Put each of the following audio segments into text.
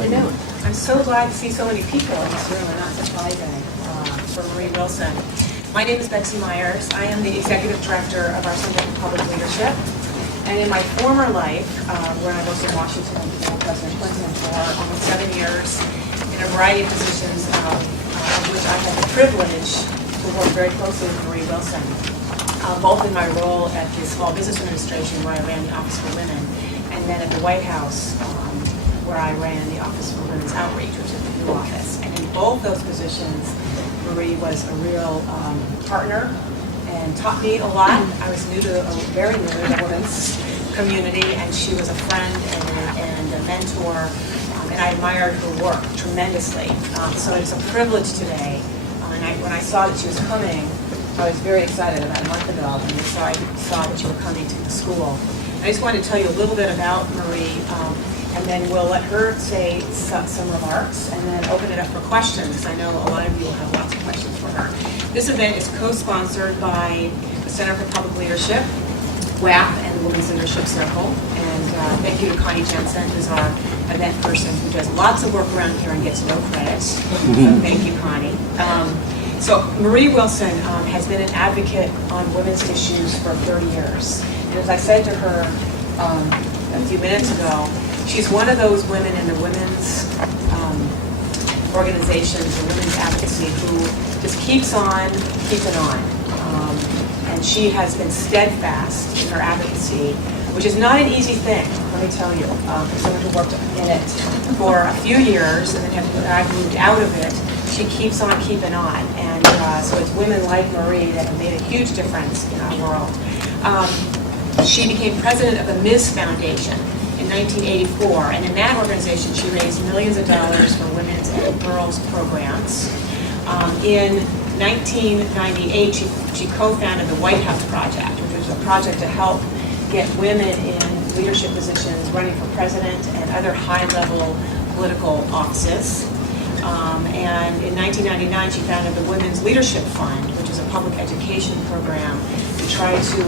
afternoon. I'm so glad to see so many people in this room, and not surprising for Marie Wilson. My name is Betsy Myers. I am the Executive Director of our Center for Public Leadership. And in my former life, where I was in Washington with President Clinton for almost 7 years, in a variety of positions, of which I had the privilege to work very closely with Marie Wilson, both in my role at the Small Business Administration, where I ran the Office for Women, and then at the White House, where I ran the Office for Women's Outreach, which is the new office. And in both those positions, Marie was a real partner and taught me a lot. I was very new to the women's community, and she was a friend and a mentor, and I admired her work tremendously. So it's a privilege today. And when I saw that she was coming, I was very excited about a month ago when I saw that you were coming to the school. I just wanted to tell you a little bit about Marie, and then we'll let her say some remarks, and then open it up for questions, because I know a lot of you will have lots of questions for her. This event is co-sponsored by the Center for Public Leadership, WAP, and the Women's Leadership Circle. And thank you to Connie Jensen, who's our event person, who does lots of work around here and gets no credit. So thank you, Connie. So Marie Wilson has been an advocate on women's issues for 30 years. And as I said to her a few minutes ago, she's one of those women in the women's organizations and women's advocacy who just keeps on keeping on. And she has been steadfast in her advocacy, which is not an easy thing, let me tell you. For someone who worked in it for a few years and then I've moved out of it, she keeps on keeping on. And so it's women like Marie that have made a huge difference in our world. She became president of the Ms. Foundation in 1984, and in that organization she raised millions of dollars for women's and girls programs. In 1998, she co-founded the White House Project, which was a project to help get women in leadership positions, running for president and other high-level political offices. And in 1999, she founded the Women's Leadership Fund, which is a public education program to try to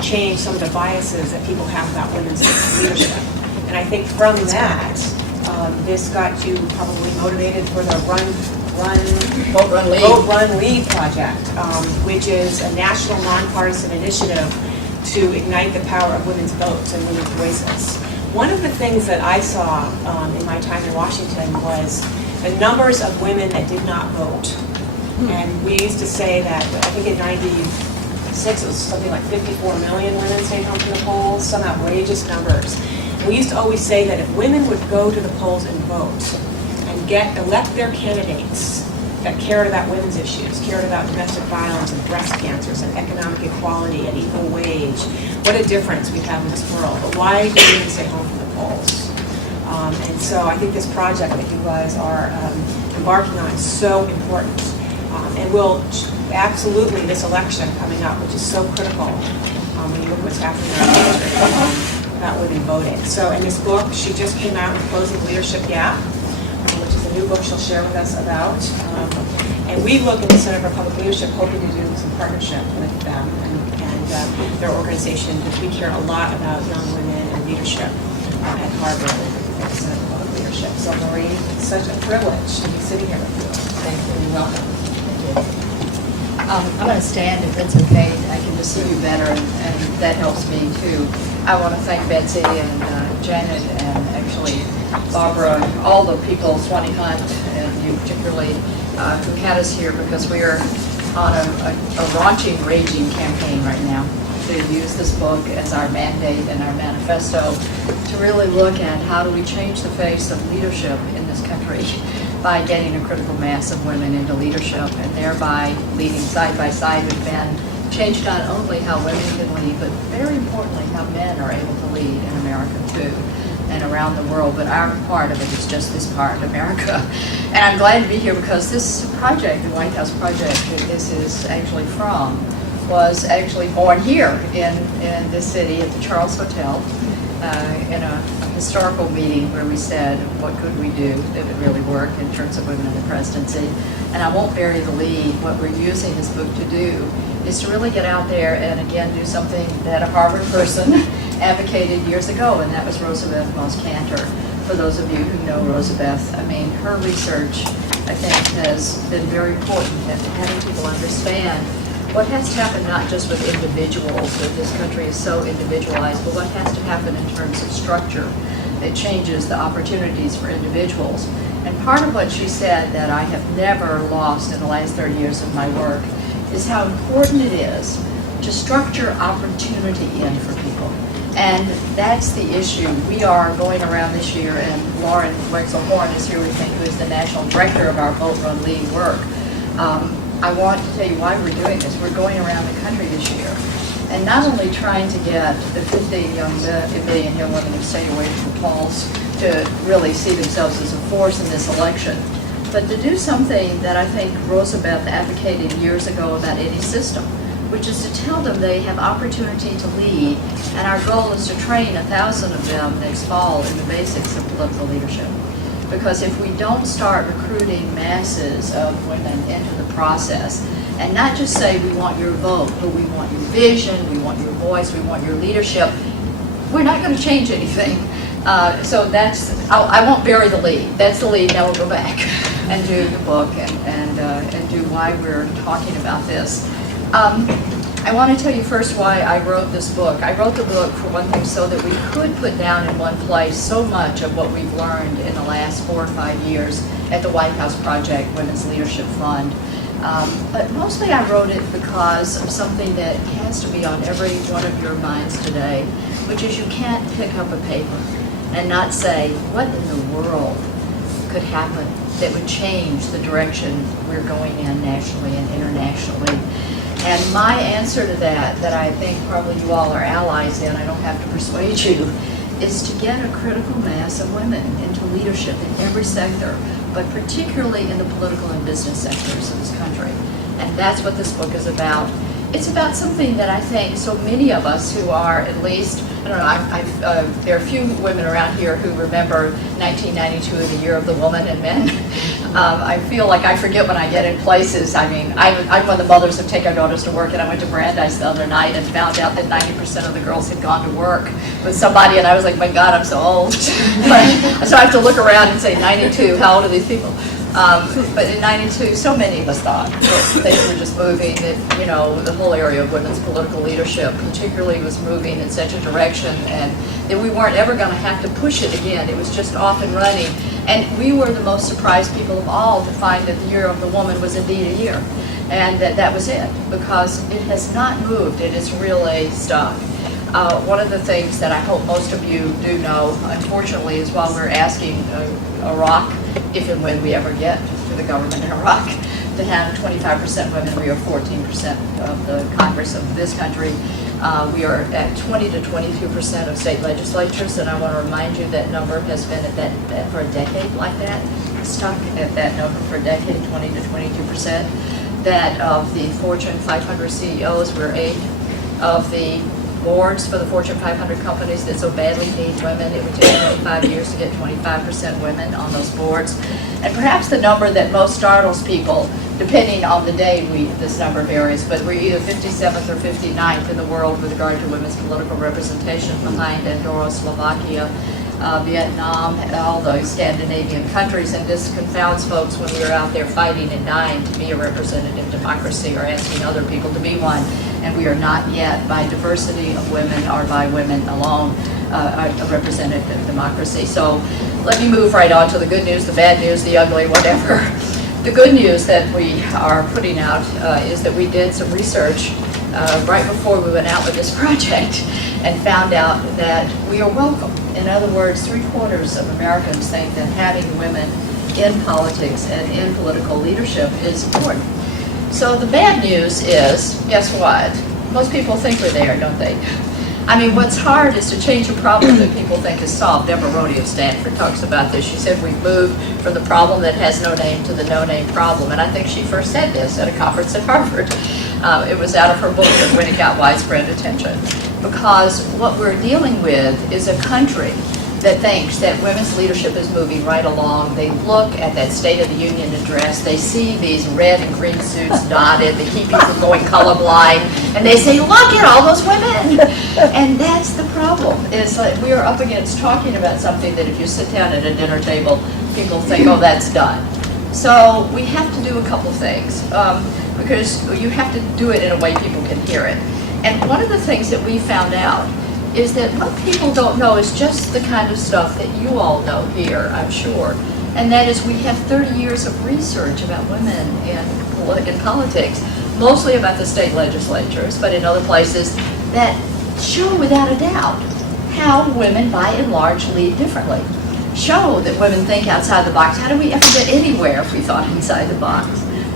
change some of the biases that people have about women's leadership. And I think from that, this got you probably motivated for the Vote, Run, Lead project, which is a national nonpartisan initiative to ignite the power of women's votes and women's voices. One of the things that I saw in my time in Washington was the numbers of women that did not vote. And we used to say that, I think in 96 it was something like 54 million women stayed home from the polls, some outrageous numbers. And we used to always say that if women would go to the polls and vote and elect their candidates that cared about women's issues, cared about domestic violence and breast cancers and economic equality and equal wage, what a difference we have in this world. But why do women stay home from the polls? And so I think this project that you guys are embarking on is so important. And will absolutely, this election coming up, which is so critical when you look what's happening in our country about women voting. So in this book, she just came out with Closing the Leadership Gap, which is a new book she'll share with us about. And we look at the Center for Public Leadership hoping to do some partnership with them and their organization, because we care a lot about young women and leadership at Harvard at the Center for Public Leadership. So Marie, it's such a privilege to be sitting here with you. Thank you. You're welcome. I'm going to stand if it's okay. I can just see you better, and that helps me too. I want to thank Betsy and Janet and actually Barbara and all the people, Swanee Hunt, and you particularly, who had us here, because we are on a launching, raging campaign right now to use this book as our mandate and our manifesto to really look at how do we change the face of leadership in this country by getting a critical mass of women into leadership, and thereby leading side by side with men, change not only how women can lead, but very importantly how men are able to lead in America too, and around the world. But our part of it is just this part, America. And I'm glad to be here because this project, the White House Project, that this is actually from, was actually born here in this city at the Charles Hotel, in a historical meeting where we said, what could we do that would really work in terms of women in the presidency? And I won't bury the lead. What we're using this book to do is to really get out there and again do something that a Harvard person advocated years ago, and that was Roosevelt Moss Cantor, for those of you who know Rosabeth. I mean, her research, I think, has been very important in having people understand what has to happen not just with individuals, that this country is so individualized, but what has to happen in terms of structure. It changes the opportunities for individuals. And part of what she said that I have never lost in the last 30 years of my work is how important it is to structure opportunity in for people. And that's the issue. We are going around this year, and Lauren Wexel-Horn is here with me, who is the national director of our Vote Run Lead work. I want to tell you why we're doing this. We're going around the country this year, and not only trying to get the 50 million young women who stay away from polls to really see themselves as a force in this election, but to do something that I think Rosabeth advocated years ago about any system, which is to tell them they have opportunity to lead, and our goal is to train 1,000 of them next fall in the basics of political leadership. Because if we don't start recruiting masses of women into the process, and not just say we want your vote, but we want your vision, we want your voice, we want your leadership, we're not going to change anything. So that's, I won't bury the lead. That's the lead. Now we'll go back and do the book and do why we're talking about this. I want to tell you first why I wrote this book. I wrote the book, for one thing, so that we could put down in one place so much of what we've learned in the last 4 or 5 years at the White House Project Women's Leadership Fund. But mostly I wrote it because of something that has to be on every one of your minds today, which is you can't pick up a paper and not say, what in the world could happen that would change the direction we're going in nationally and internationally. And my answer to that I think probably you all are allies in, I don't have to persuade you, is to get a critical mass of women into leadership in every sector, but particularly in the political and business sectors of this country. And that's what this book is about. It's about something that I think so many of us who are at least, I don't know, there are a few women around here who remember 1992, the year of the woman and men. I feel like I forget when I get in places. I mean, I'm one of the mothers who take our daughters to work, and I went to Brandeis the other night and found out that 90% of the girls had gone to work with somebody, and I was like, my God, I'm so old. So I have to look around and say, 92, how old are these people? But in 92, so many of us thought that things were just moving, that, you know, the whole area of women's political leadership particularly was moving in such a direction, and that we weren't ever going to have to push it again. It was just off and running. And we were the most surprised people of all to find that the year of the woman was indeed a year, and that was it, because it has not moved. It is really stuck. One of the things that I hope most of you do know, unfortunately, is while we're asking Iraq, if and when we ever get to the government in Iraq, to have 25% women, we are 14% of the Congress of this country. We are at 20 to 22% of state legislatures, and I want to remind you that number has been at that for a decade like that, stuck at that number for a decade, 20 to 22%. That of the Fortune 500 CEOs, we're 8 of the boards for the Fortune 500 companies that so badly need women. It would take 25 years to get 25% women on those boards. And perhaps the number that most startles people, depending on the day, this number varies, but we're either 57th or 59th in the world with regard to women's political representation, behind Andorra, Slovakia, Vietnam, and all those Scandinavian countries. And this confounds folks when we're out there fighting and dying to be a representative democracy or asking other people to be one. And we are not yet, by diversity of women or by women alone, a representative democracy. So let me move right on to the good news, the bad news, the ugly, whatever. The good news that we are putting out is that we did some research right before we went out with this project and found out that we are welcome. In other words, 3/4 of Americans think that having women in politics and in political leadership is important. So the bad news is, guess what? Most people think we're there, don't they? I mean, what's hard is to change a problem that people think is solved. Deborah Rhodey of Stanford talks about this. She said we've moved from the problem that has no name to the no-name problem. And I think she first said this at a conference at Harvard. It was out of her book when it got widespread attention. Because what we're dealing with is a country that thinks that women's leadership is moving right along. They look at that State of the Union address, they see these red and green suits dotted, they keep people from going colorblind, and they say, look at all those women! And that's the problem, is that we are up against talking about something that if you sit down at a dinner table, people think, oh, that's done. So we have to do a couple things, because you have to do it in a way people can hear it. And one of the things that we found out is that what people don't know is just the kind of stuff that you all know here, I'm sure. And that is we have 30 years of research about women in politics, mostly about the state legislatures, but in other places, that show without a doubt how women, by and large, lead differently. Show that women think outside the box. How do we ever get anywhere if we thought inside the box?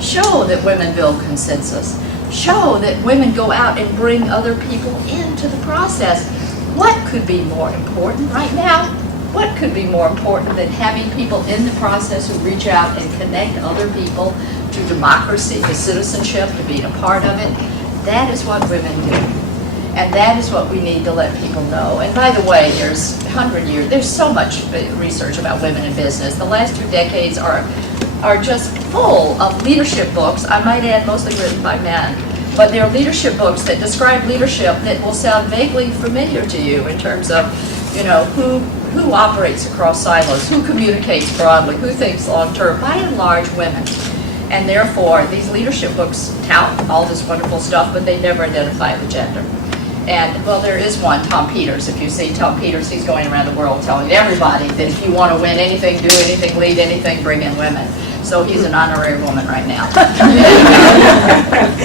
Show that women build consensus. Show that women go out and bring other people into the process. What could be more important right now? What could be more important than having people in the process who reach out and connect other people to democracy, to citizenship, to being a part of it? That is what women do. And that is what we need to let people know. And by the way, there's 100 years, there's so much research about women in business. The last 2 decades are just full of leadership books, I might add mostly written by men. But they're leadership books that describe leadership that will sound vaguely familiar to you in terms of, you know, who operates across silos, who communicates broadly, who thinks long-term, by and large women. And therefore, these leadership books tout all this wonderful stuff, but they never identify the gender. And, well, there is one, Tom Peters. If you see Tom Peters, he's going around the world telling everybody that if you want to win anything, do anything, lead anything, bring in women. So he's an honorary woman right now.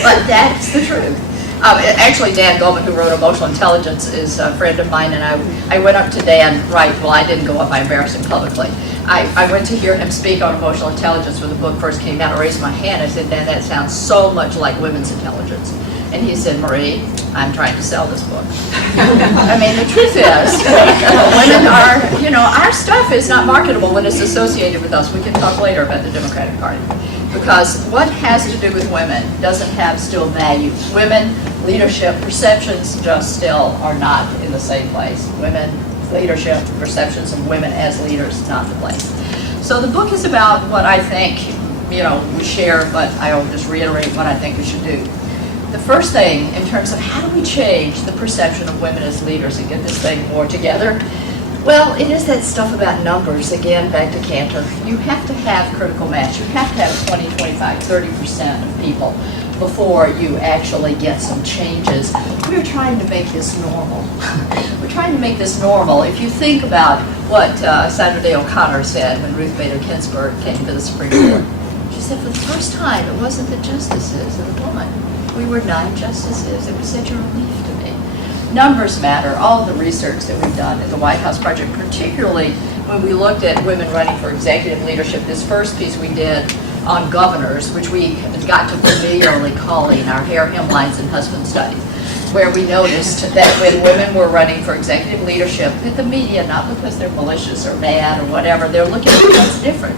But that's the truth. Actually, Dan Goldman, who wrote Emotional Intelligence, is a friend of mine, and I went up to Dan, well, I didn't go up, I embarrassed him publicly. I went to hear him speak on emotional intelligence when the book first came out. I raised my hand, I said, Dan, that sounds so much like women's intelligence. And he said, Marie, I'm trying to sell this book. I mean, the truth is, women are, you know, our stuff is not marketable when it's associated with us. We can talk later about the Democratic Party. Because what has to do with women doesn't have still value. Women, leadership, perceptions just still are not in the same place. Women, leadership, perceptions of women as leaders, not the place. So the book is about what I think, you know, we share, but I'll just reiterate what I think we should do. The first thing, in terms of how do we change the perception of women as leaders and get this thing more together, well, it is that stuff about numbers, again, back to Cantor. You have to have critical mass. You have to have 20, 25, 30% of people before you actually get some changes. We're trying to make this normal. We're trying to make this normal. If you think about what Sandra Day O'Connor said when Ruth Bader Ginsburg came to the Supreme Court, she said for the first time it wasn't the justices and the woman. We were 9 justices. It was such a relief to me. Numbers matter. All the research that we've done at the White House Project, particularly when we looked at women running for executive leadership, this first piece we did on governors, which we got to familiarly calling our hair, hemlines, and husband studies, where we noticed that when women were running for executive leadership, that the media, not because they're malicious or mad or whatever, they're looking at what's different.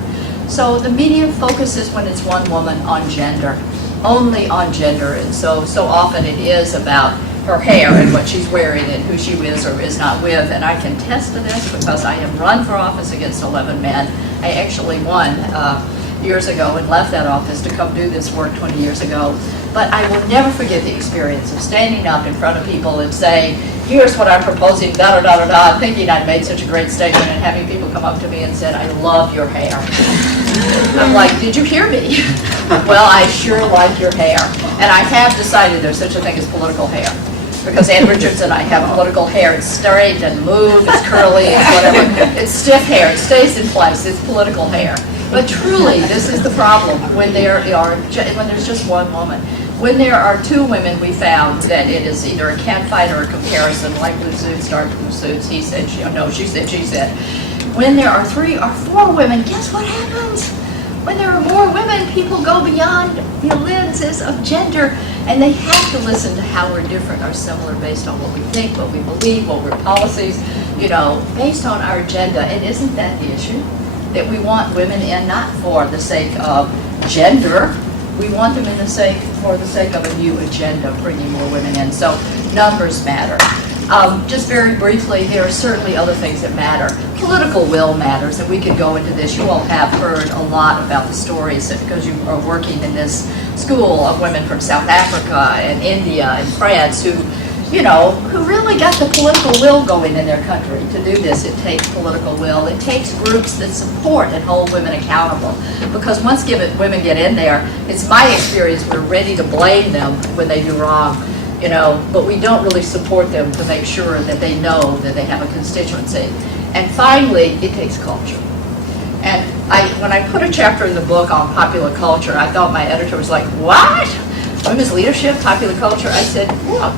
So the media focuses, when it's one woman, on gender, only on gender, and so often it is about her hair and what she's wearing and who she is or is not with. And I can attest to this because I have run for office against 11 men. I actually won years ago and left that office to come do this work 20 years ago. But I will never forget the experience of standing up in front of people and saying, here's what I'm proposing, da-da-da-da-da, thinking I'd made such a great statement, and having people come up to me and said, I love your hair. I'm like, did you hear me? Well, I sure like your hair. And I have decided there's such a thing as political hair. Because Ann Richards and I have political hair. It's straight, doesn't move, it's curly, it's whatever. It's stiff hair, it stays in place, it's political hair. But truly, this is the problem when there's just one woman. When there are 2 women, we found that it is either a catfight or a comparison, like Blue Suits, Dark Blue Suits, he said, she said, she said. When there are 3 or 4 women, guess what happens? When there are more women, people go beyond the lenses of gender, and they have to listen to how we're different or similar based on what we think, what we believe, what we're policies, you know, based on our agenda. And isn't that the issue? That we want women in not for the sake of gender, we want them in for the sake of a new agenda, bringing more women in. So numbers matter. Just very briefly, there are certainly other things that matter. Political will matters, and we could go into this. You all have heard a lot about the stories because you are working in this school of women from South Africa and India and France who, you know, who really got the political will going in their country. To do this, it takes political will. It takes groups that support and hold women accountable. Because once women get in there, it's my experience, we're ready to blame them when they do wrong. You know, but we don't really support them to make sure that they know that they have a constituency. And finally, it takes culture. And when I put a chapter in the book on popular culture, I thought my editor was like, what? Women's leadership, popular culture? I said, look,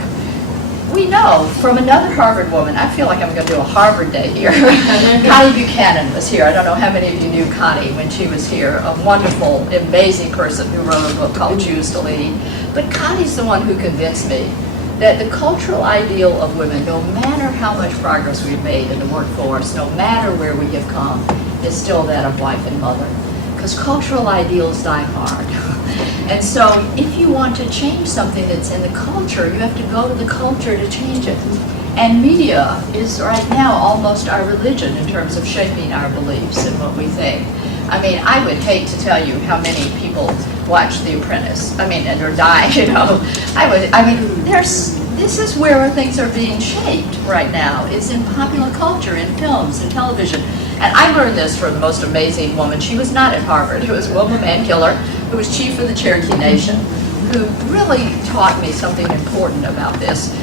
we know from another Harvard woman, I feel like I'm going to do a Harvard day here. Connie Buchanan was here. I don't know how many of you knew Connie when she was here, a wonderful, amazing person who wrote a book called Choose to Lead. But Connie's the one who convinced me that the cultural ideal of women, no matter how much progress we've made in the workforce, no matter where we have come, is still that of wife and mother. Because cultural ideals die hard. And so if you want to change something that's in the culture, you have to go to the culture to change it. And media is right now almost our religion in terms of shaping our beliefs and what we think. I mean, I would hate to tell you how many people watch The Apprentice. I mean, and are dying, you know. This is where things are being shaped right now, is in popular culture, in films, and television. And I learned this from the most amazing woman. She was not at Harvard. It was Wilma Mankiller, who was chief of the Cherokee Nation, who really taught me something important about this.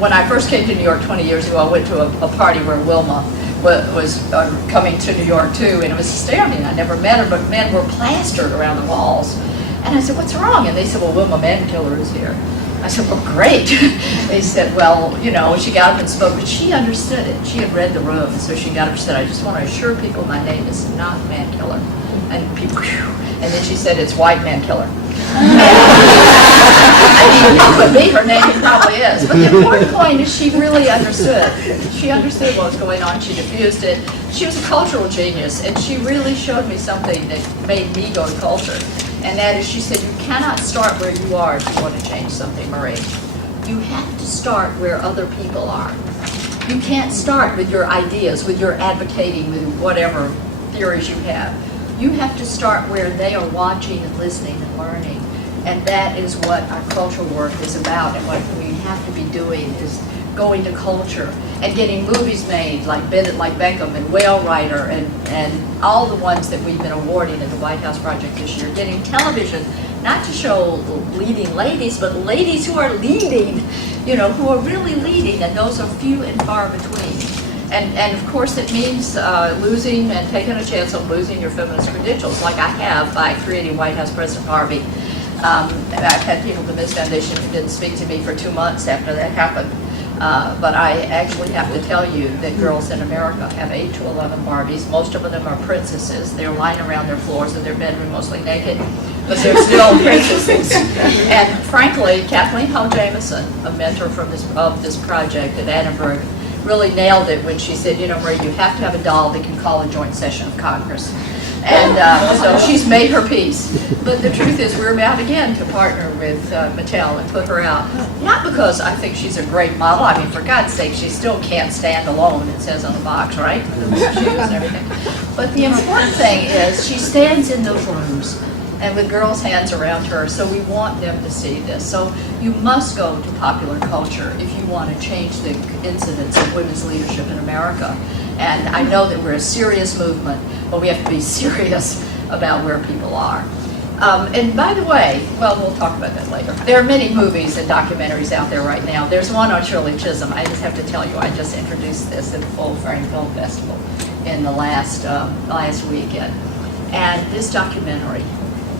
When I first came to New York 20 years ago, I went to a party where Wilma was coming to New York too, and it was astounding. I never met her, but men were plastered around the walls. And I said, what's wrong? And they said, well, Wilma Mankiller is here. I said, well, great. They said, well, you know, she got up and spoke, but she understood it. She had read the room, so she got up and said, I just want to assure people my name is not Mankiller. And people, whew, and then she said, it's White Mankiller. It could be her name, it probably is. But the important point is she really understood. She understood what was going on. She diffused it. She was a cultural genius, and she really showed me something that made me go to culture. And that is, she said, you cannot start where you are if you want to change something, Marie. You have to start where other people are. You can't start with your ideas, with your advocating, with whatever theories you have. You have to start where they are watching and listening and learning. And that is what our cultural work is about, and what we have to be doing is going to culture and getting movies made like Bennett Like Beckham and Whale Rider and all the ones that we've been awarding at the White House Project this year. Getting television, not to show leading ladies, but ladies who are leading, you know, who are really leading, and those are few and far between. And of course it means losing and taking a chance of losing your feminist credentials, like I have by creating White House President Harvey. I've had people at the Ms. Foundation who didn't speak to me for 2 months after that happened. But I actually have to tell you that girls in America have 8 to 11 Barbies. Most of them are princesses. They're lying around their floors in their bedroom mostly naked, but they're still princesses. And frankly, Kathleen Hull Jamison, a mentor from this project at Annenberg, really nailed it when she said, you know, Marie, you have to have a doll that can call a joint session of Congress. And so she's made her peace. But the truth is, we're about again to partner with Mattel and put her out. Not because I think she's a great model. I mean, for God's sake, she still can't stand alone, it says on the box, right? With shoes and everything. But the important thing is she stands in those rooms and with girls' hands around her, so we want them to see this. So you must go to popular culture if you want to change the incidence of women's leadership in America. And I know that we're a serious movement, but we have to be serious about where people are. And by the way, well, we'll talk about that later. There are many movies and documentaries out there right now. There's one on Shirley Chisholm. I just have to tell you, I just introduced this at the Full Frame Film Festival in the last weekend. And this documentary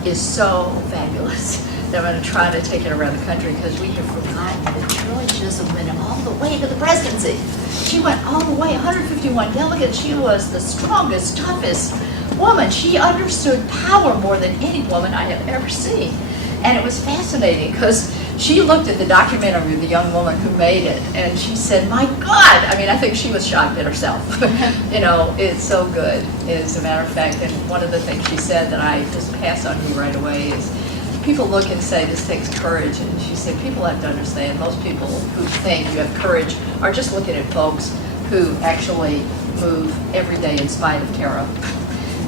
is so fabulous that I'm going to try to take it around the country, because we have forgotten that Shirley Chisholm went all the way to the presidency. She went all the way, 151 delegates. She was the strongest, toughest woman. She understood power more than any woman I have ever seen. And it was fascinating, because she looked at the documentary of the young woman who made it, and she said, my God! I mean, I think she was shocked at herself. You know, it's so good, as a matter of fact. And one of the things she said that I just pass on you right away is, people look and say this takes courage, and she said people have to understand, most people who think you have courage are just looking at folks who actually move every day in spite of terror.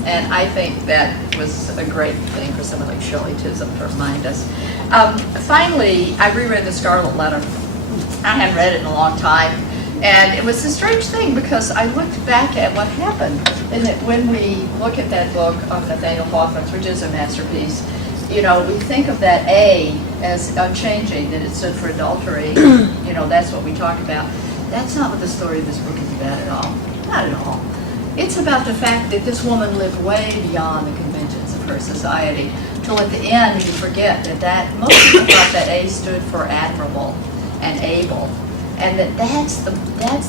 And I think that was a great thing for someone like Shirley Chisholm to remind us. Finally, I reread The Scarlet Letter. I hadn't read it in a long time. And it was a strange thing because I looked back at what happened. And that when we look at that book of Nathaniel Hawthorne's, which is a masterpiece, you know, we think of that A as unchanging, that it stood for adultery. You know, that's what we talk about. That's not what the story of this book is about at all. Not at all. It's about the fact that this woman lived way beyond the conventions of her society, till at the end you forget that most people thought that A stood for admirable and able, and that's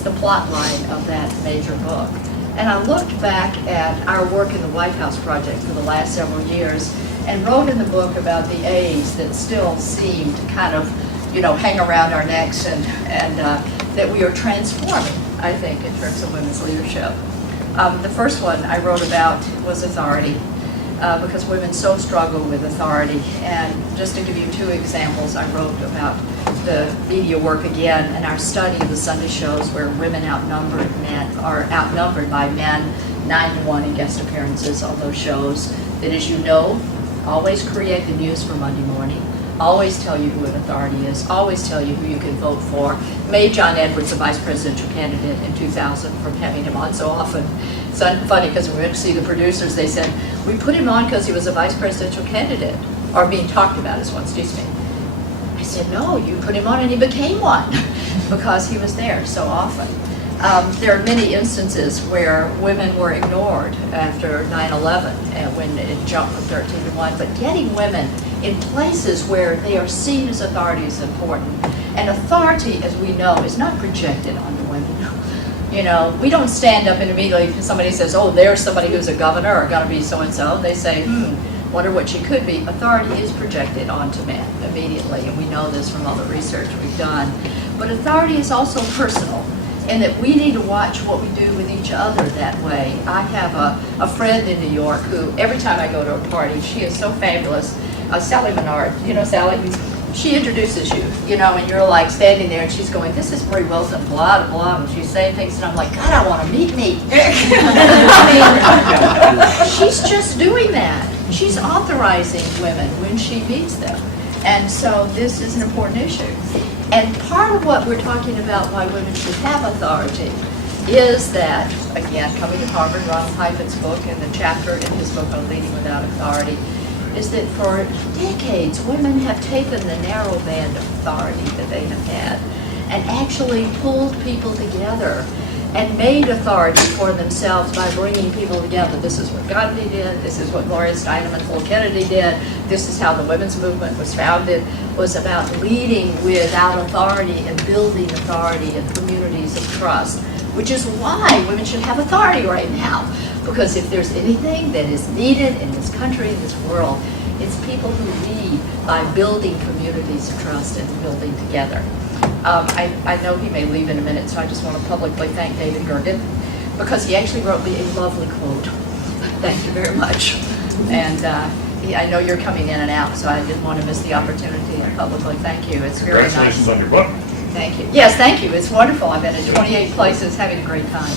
the plot line of that major book. And I looked back at our work in the White House Project for the last several years and wrote in the book about the A's that still seem to kind of, you know, hang around our necks, and that we are transforming, I think, in terms of women's leadership. The first one I wrote about was authority, because women so struggle with authority. And just to give you two examples, I wrote about the media work again and our study of the Sunday shows where women are outnumbered by men 9-to-1 in guest appearances on those shows that, as you know, always create the news for Monday morning, always tell you who an authority is, always tell you who you can vote for, made John Edwards a vice presidential candidate in 2000 from having him on so often. It's funny because when we went to see the producers, they said, we put him on because he was a vice presidential candidate, or being talked about as one, excuse me. I said, no, you put him on and he became one because he was there so often. There are many instances where women were ignored after 9/11 and when it jumped from 13-to-1, but getting women in places where they are seen as authority is important. And authority, as we know, is not projected onto women. You know, we don't stand up and immediately somebody says, oh, there's somebody who's a governor or going to be so-and-so. They say, wonder what she could be. Authority is projected onto men immediately, and we know this from all the research we've done. But authority is also personal, and that we need to watch what we do with each other that way. I have a friend in New York who, every time I go to a party, she is so fabulous. Sally Menard, you know Sally? She introduces you, you know, and you're like standing there and she's going, this is Marie Wilson, blah, blah, and she's saying things and I'm like, God, I want to meet me. I mean, she's just doing that. She's authorizing women when she meets them. And so this is an important issue. And part of what we're talking about why women should have authority is that, again, coming to Harvard, Ronald Hyphen's book and the chapter in his book on Leading Without Authority, is that for decades, women have taken the narrow band of authority that they have had and actually pulled people together and made authority for themselves by bringing people together. This is what Gandhi did, this is what Gloria Steinem and Phil Kennedy did, this is how the women's movement was founded, was about leading without authority and building authority in communities of trust, which is why women should have authority right now. Because if there's anything that is needed in this country, in this world, it's people who lead by building communities of trust and building together. I know he may leave in a minute, so I just want to publicly thank David Gergen, because he actually wrote me a lovely quote. Thank you very much. And I know you're coming in and out, so I didn't want to miss the opportunity to publicly thank you. It's very nice. Congratulations on your book. Thank you. Yes, thank you. It's wonderful. I've been in 28 places having a great time.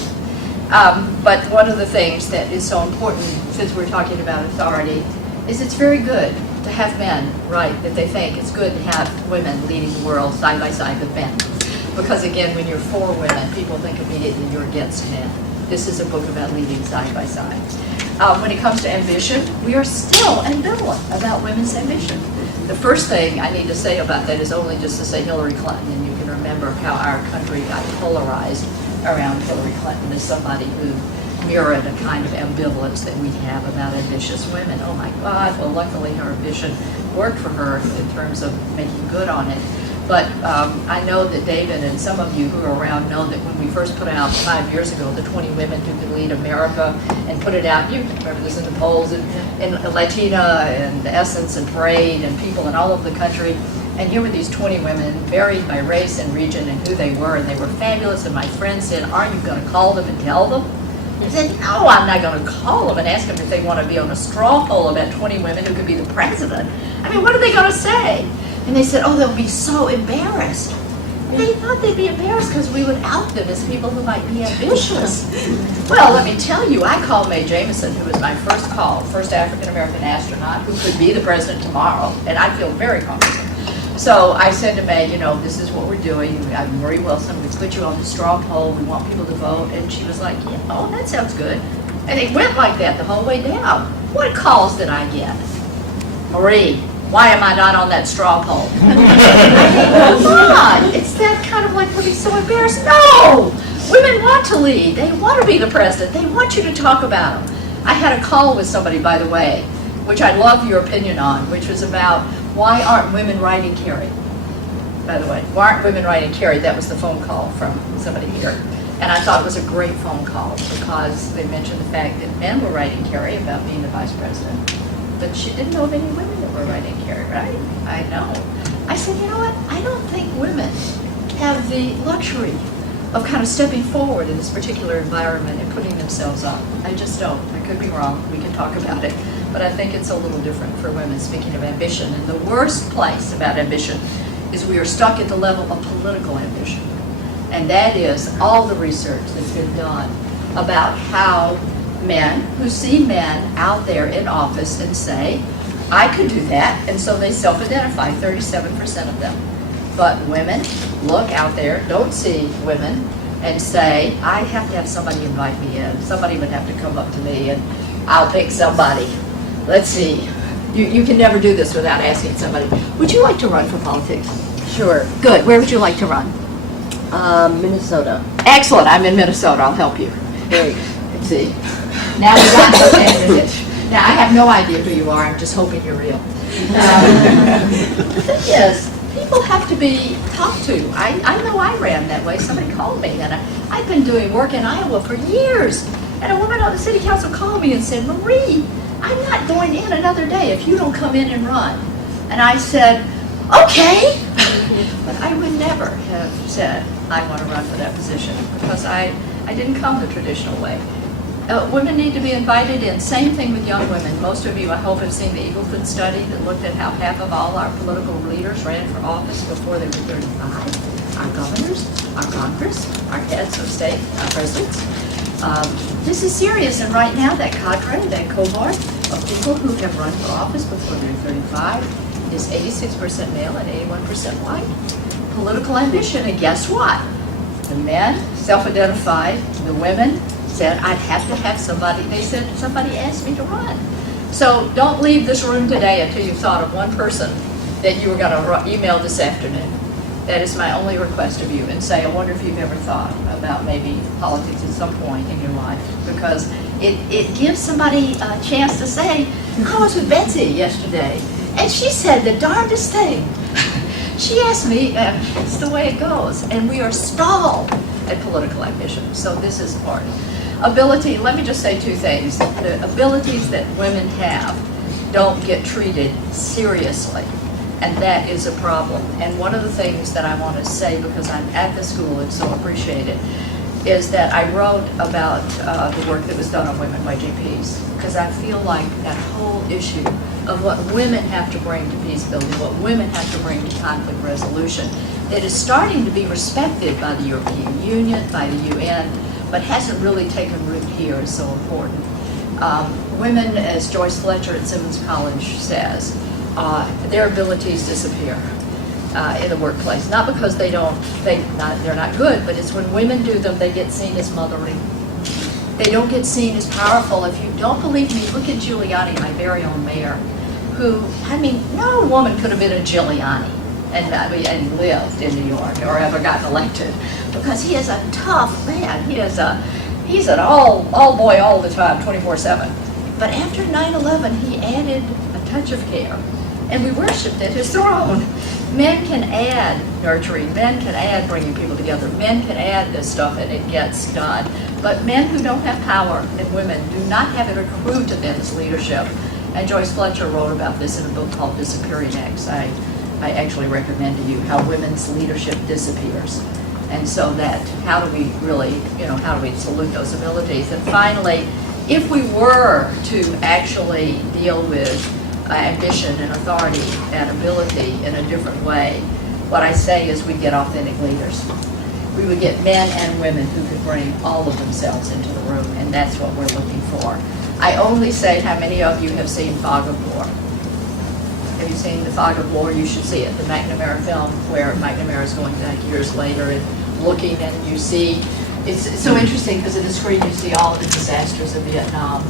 But one of the things that is so important, since we're talking about authority, is it's very good to have men write that they think it's good to have women leading the world side by side with men. Because again, when you're for women, people think immediately you're against men. This is a book about leading side by side. When it comes to ambition, we are still ambivalent about women's ambition. The first thing I need to say about that is only just to say Hillary Clinton, and you can remember how our country got polarized around Hillary Clinton as somebody who mirrored a kind of ambivalence that we have about ambitious women. Oh my God, well luckily her ambition worked for her in terms of making good on it. But I know that David and some of you who are around know that when we first put out 5 years ago, the 20 women who could lead America, and put it out, you remember this in the polls, and Latina and Essence and Parade and people in all over the country. And here were these 20 women, varied by race and region and who they were, and they were fabulous. And my friend said, are you going to call them and tell them? I said, no, I'm not going to call them and ask them if they want to be on a straw poll about 20 women who could be the president. I mean, what are they going to say? And they said, oh, they'll be so embarrassed. And they thought they'd be embarrassed because we would out them as people who might be ambitious. Well, let me tell you, I called Mae Jemison, who was my first call, first African-American astronaut who could be the president tomorrow, and I feel very comfortable. So I said to Mae, you know, this is what we're doing. I'm Marie Wilson. We put you on the straw poll. We want people to vote. And she was like, yeah, oh, that sounds good. And it went like that the whole way down. What calls did I get? Marie, why am I not on that straw poll? Come on. It's that kind of like being so embarrassed. No! Women want to lead. They want to be the president. They want you to talk about them. I had a call with somebody, by the way, which I'd love your opinion on, which was about why aren't women writing Carrie? By the way, why aren't women writing Carrie? That was the phone call from somebody here. And I thought it was a great phone call because they mentioned the fact that men were writing Carrie about being the vice president. But she didn't know of any women that were writing Carrie, right? I know. I said, you know what? I don't think women have the luxury of kind of stepping forward in this particular environment and putting themselves up. I just don't. I could be wrong. We can talk about it. But I think it's a little different for women, speaking of ambition. And the worst place about ambition is we are stuck at the level of political ambition. And that is all the research that's been done about how men who see men out there in office and say, I could do that, and so they self-identify, 37% of them. But women look out there, don't see women, and say, I have to have somebody invite me in. Somebody would have to come up to me, and I'll pick somebody. Let's see. You can never do this without asking somebody. Would you like to run for politics? Sure. Good. Where would you like to run? Minnesota. Excellent. I'm in Minnesota. I'll help you. Great. Let's see. Now we got the candidate. Now I have no idea who you are. I'm just hoping you're real. The thing is, people have to be talked to. I know I ran that way. Somebody called me, and I've been doing work in Iowa for years. And a woman on the city council called me and said, Marie, I'm not going in another day if you don't come in and run. And I said, okay. But I would never have said, I want to run for that position, because I didn't come the traditional way. Women need to be invited in. Same thing with young women. Most of you, I hope, have seen the Eagleton study that looked at how half of all our political leaders ran for office before they were 35. Our governors, our Congress, our heads of state, our presidents. This is serious, and right now that cadre, that cohort of people who have run for office before they're 35 is 86% male and 81% white. Political ambition, and guess what? The men self-identified, the women said, I'd have to have somebody. They said, somebody asked me to run. So don't leave this room today until you've thought of one person that you were going to email this afternoon. That is my only request of you, and say, I wonder if you've ever thought about maybe politics at some point in your life, because it gives somebody a chance to say, I was with Betsy yesterday, and she said the darndest thing. She asked me, it's the way it goes, and we are stalled at political ambition, so this is important. Ability, let me just say two things. The abilities that women have don't get treated seriously. And that is a problem. And one of the things that I want to say, because I'm at the school and so appreciate it, is that I wrote about the work that was done on women YGPs, because I feel like that whole issue of what women have to bring to peace building, what women have to bring to conflict resolution, that is starting to be respected by the European Union, by the UN, but hasn't really taken root here, is so important. Women, as Joyce Fletcher at Simmons College says, their abilities disappear in the workplace. Not because they're not good, but it's when women do them, they get seen as mothering. They don't get seen as powerful. If you don't believe me, look at Giuliani, my very own mayor, who, I mean, no woman could have been a Giuliani and lived in New York or ever gotten elected, because he is a tough man. He's an all boy all the time, 24/7. But after 9/11, he added a touch of care, and we worshipped at his throne. Men can add nurturing, men can add bringing people together, men can add this stuff, and it gets done. But men who don't have power, and women, do not have it accrued to them as leadership. And Joyce Fletcher wrote about this in a book called Disappearing Acts. I actually recommend to you how women's leadership disappears. And so that, how do we really, how do we salute those abilities? And finally, if we were to actually deal with ambition and authority and ability in a different way, what I say is we'd get authentic leaders. We would get men and women who could bring all of themselves into the room, and that's what we're looking for. I only say, how many of you have seen Fog of War? Have you seen The Fog of War? You should see it, the McNamara film, where McNamara is going back years later and looking, and you see, it's so interesting because in the screen you see all of the disasters of Vietnam.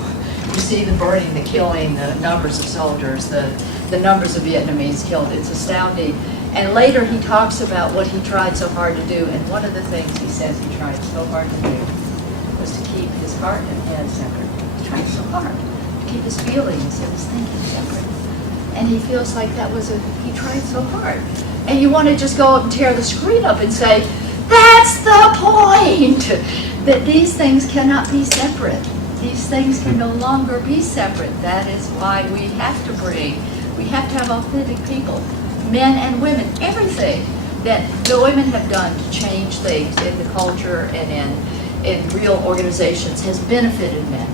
You see the burning, the killing, the numbers of soldiers, the numbers of Vietnamese killed. It's astounding. And later he talks about what he tried so hard to do, and one of the things he says he tried so hard to do was to keep his heart and head separate. He tried so hard to keep his feelings and his thinking separate. And he feels like he tried so hard. And you want to just go up and tear the screen up and say, that's the point! That these things cannot be separate. These things can no longer be separate. That is why we have to have authentic people, men and women. Everything that the women have done to change things in the culture and in real organizations has benefited men.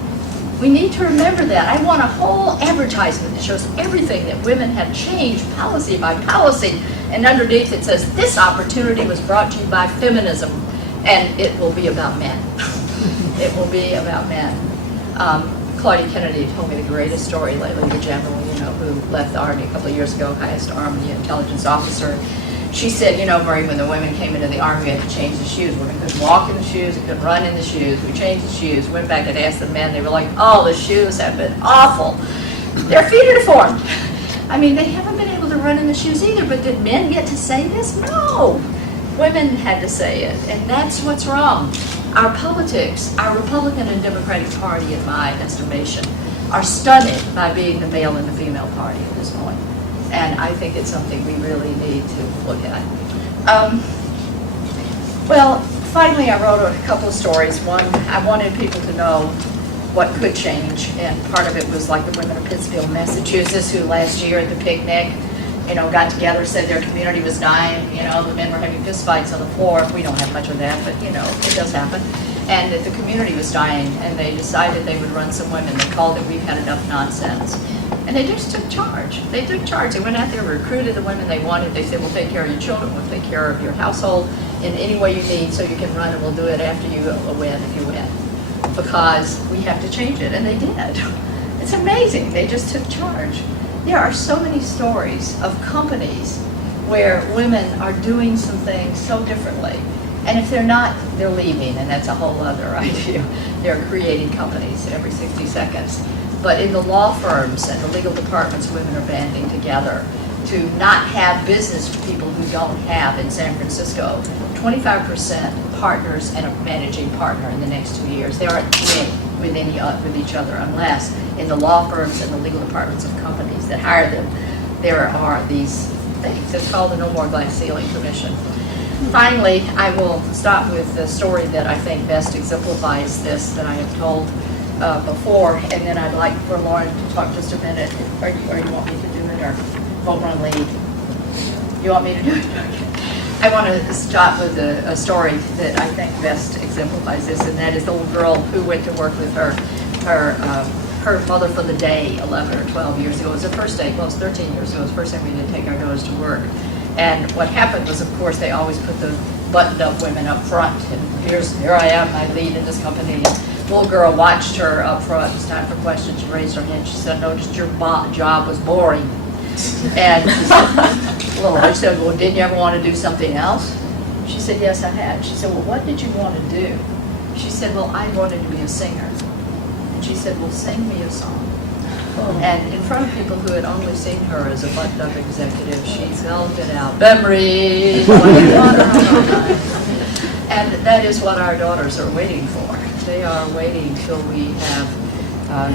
We need to remember that. I want a whole advertisement that shows everything that women have changed policy by policy, and underneath it says, this opportunity was brought to you by feminism, and it will be about men. It will be about men. Claudia Kennedy told me the greatest story lately, the general, who left the Army a couple of years ago, highest Army intelligence officer. She said, Marie, when the women came into the Army, we had to change the shoes. Women couldn't walk in the shoes, they couldn't run in the shoes. We changed the shoes, went back and asked the men. They were like, oh, the shoes have been awful. Their feet are deformed. I mean, they haven't been able to run in the shoes either, but did men get to say this? No. Women had to say it, and that's what's wrong. Our politics, our Republican and Democratic Party, in my estimation, are stunted by being the male and the female party at this point. And I think it's something we really need to look at. Well, finally I wrote a couple of stories. One, I wanted people to know what could change, and part of it was like the women of Pittsfield, Massachusetts, who last year at the picnic, got together, said their community was dying, the men were having fist fights on the floor. We don't have much of that, but it does happen. And that the community was dying, and they decided they would run some women. They called it We've Had Enough Nonsense. And they just took charge. They took charge. They went out there, recruited the women they wanted. They said, we'll take care of your children, we'll take care of your household in any way you need so you can run, and we'll do it after you win, if you win. Because we have to change it, and they did. It's amazing. They just took charge. There are so many stories of companies where women are doing some things so differently. And if they're not, they're leaving, and that's a whole other idea. They're creating companies every 60 seconds. But in the law firms and the legal departments, women are banding together to not have business people who don't have in San Francisco 25% partners and a managing partner in the next 2 years. They aren't winning with each other unless in the law firms and the legal departments of companies that hire them, there are these things. It's called the No More Glass Ceiling Commission. Finally, I will stop with the story that I think best exemplifies this that I have told before, and then I'd like for Lauren to talk just a minute, or you want me to do it, or home run lead? You want me to do it? Okay. I want to start with a story that I think best exemplifies this, and that is the little girl who went to work with her mother for the day 11 or 12 years ago. It was the first day, well, it was 13 years ago. It was the first time we did take our daughters to work. And what happened was, of course, they always put the buttoned-up women up front. And here I am, I lead in this company. And the little girl watched her up front. It was time for questions. She raised her hand. She said, noticed your job was boring. And she said, well, I said, well, didn't you ever want to do something else? She said, yes, I had. She said, well, what did you want to do? She said, well, I wanted to be a singer. And she said, well, sing me a song. And in front of people who had only seen her as a buttoned-up executive, she spelled it out. Memory! And that is what our daughters are waiting for. They are waiting till we have,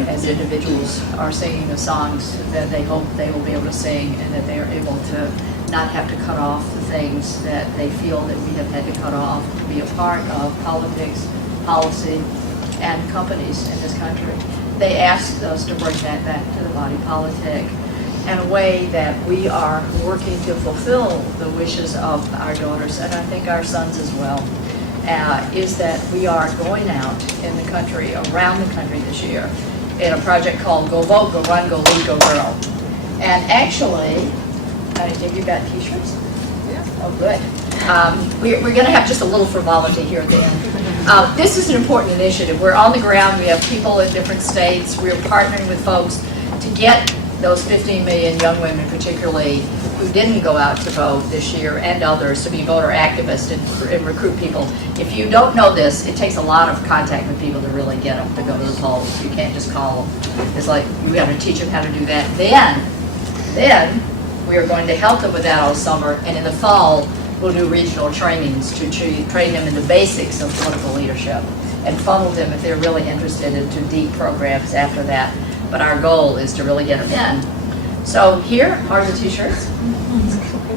as individuals, are singing the songs that they hope they will be able to sing, and that they are able to not have to cut off the things that they feel that we have had to cut off to be a part of politics, policy, and companies in this country. They asked us to bring that back to the body politic. and a way that we are working to fulfill the wishes of our daughters, and I think our sons as well, is that we are going out in the country, around the country this year, in a project called Go Vote, Go Run, Go Lead, Go Girl. And actually, I think you got t-shirts? Yeah. Oh, good. We're going to have just a little frivolity here at the end. This is an important initiative. We're on the ground. We have people in different states. We're partnering with folks to get those 15 million young women, particularly, who didn't go out to vote this year, and others, to be voter activists and recruit people. If you don't know this, it takes a lot of contact with people to really get them to go to the polls. You can't just call them. It's like you have to teach them how to do that. Then we are going to help them with that all summer, and in the fall, we'll do regional trainings to train them in the basics of political leadership and funnel them, if they're really interested, into deep programs after that. But our goal is to really get them in. So here are the t-shirts.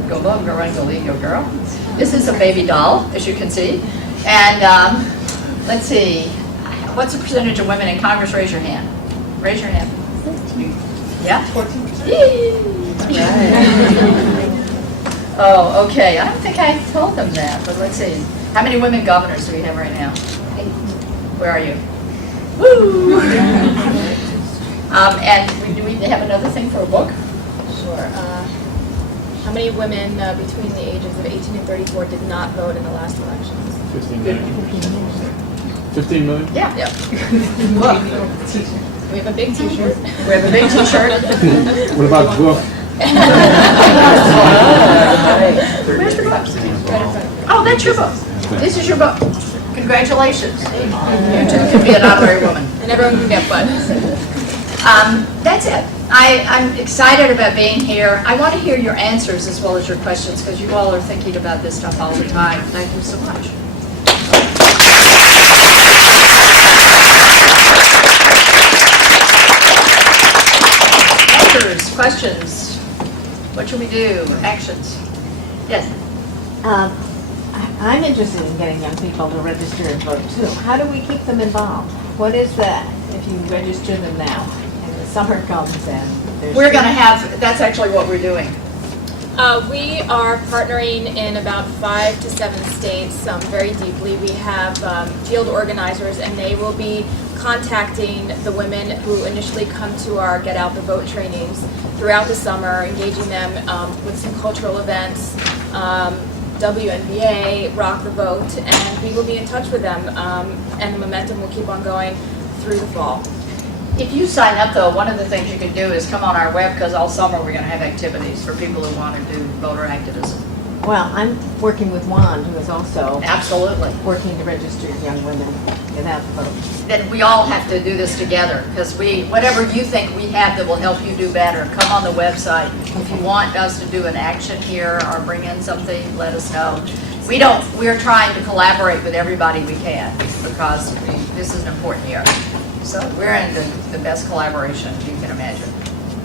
Go vote, go run, go lead, go girl. This is a baby doll, as you can see. And let's see, what's the percentage of women in Congress? Raise your hand. Raise your hand. Yeah? 14%. Oh, okay. I don't think I told them that, but let's see. How many women governors do we have right now? 8. Where are you? Woo! And do we have another thing for a book? Sure. How many women between the ages of 18 and 34 did not vote in the last elections? 15 million. 15 million? Yeah. Look. We have a big t-shirt. We have a big t-shirt. What about the book? Where's the book? Oh, that's your book. This is your book. Congratulations. You too can be an honorary woman. And everyone can get one. That's it. I'm excited about being here. I want to hear your answers as well as your questions, because you all are thinking about this stuff all the time. Thank you so much. Answers, questions. What should we do? Actions. Yes. I'm interested in getting young people to register and vote too. How do we keep them involved? What is that if you register them now and the summer comes and there's... We're going to have, that's actually what we're doing. We are partnering in about 5 to 7 states very deeply. We have field organizers, and they will be contacting the women who initially come to our Get Out the Vote trainings throughout the summer, engaging them with some cultural events, WNBA, Rock the Vote, and we will be in touch with them, and the momentum will keep on going through the fall. If you sign up, though, one of the things you can do is come on our web, because all summer we're going to have activities for people who want to do voter activism. Well, I'm working with Juan, who is also Absolutely. working to register young women without the vote. Then we all have to do this together, because whatever you think we have that will help you do better, come on the website. If you want us to do an action here or bring in something, let us know. We're trying to collaborate with everybody we can, because this is an important year. So we're in the best collaboration you can imagine.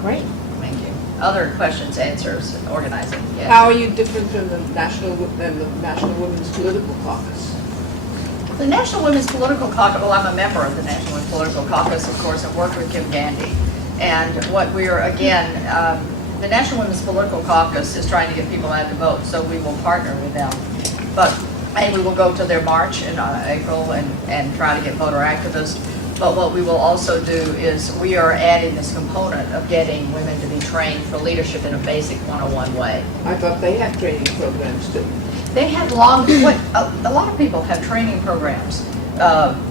Great. Thank you. Other questions, answers, organizing? Yes. How are you different from the National Women's Political Caucus? The National Women's Political Caucus, well, I'm a member of the National Women's Political Caucus, of course, and work with Kim Gandy. And what we're, again, the National Women's Political Caucus is trying to get people out to vote, so we will partner with them. And we will go to their march in April and try to get voter activists. But what we will also do is we are adding this component of getting women to be trained for leadership in a basic 101 way. I thought they had training programs too. They have a lot of people have training programs.